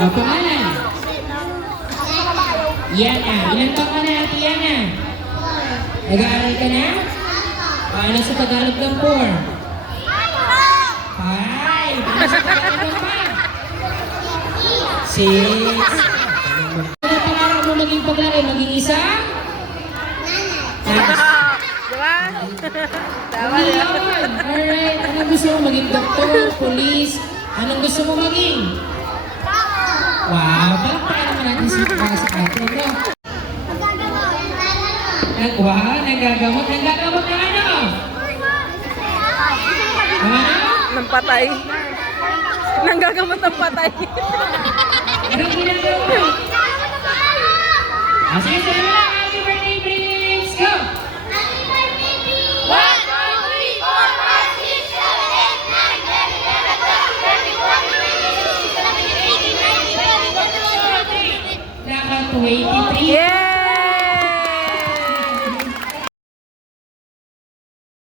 O, pangalan? Yana. Ilan taon ka na, Ate Yana? Nag-aaral ka na? Paano sa Tagalog ng 4? 5. Paano sa Tagalog ng 5? 6. Ano pangarap mo maging paglaki? Maging isa? Diba? Tama yun. Alright. Anong gusto mo maging? Doktor? Police? Anong gusto mo maging? Wow. Palakpakan naman natin si ate. No? Wow. Nagagamot. Nagagamot ng ano? Ng ano? Ng patay. Nanggagamot ng patay. Anong ginagawa? Sige, sige lang. Happy birthday, Prince! Go! Happy birthday, Prince! 1, 2, 3, 4, 5, 6, 7, 8, 9, 10, 11, 12, 13, 14, 15, 16, 17, 18, 19, 20, 21, 22, 23. Yeah!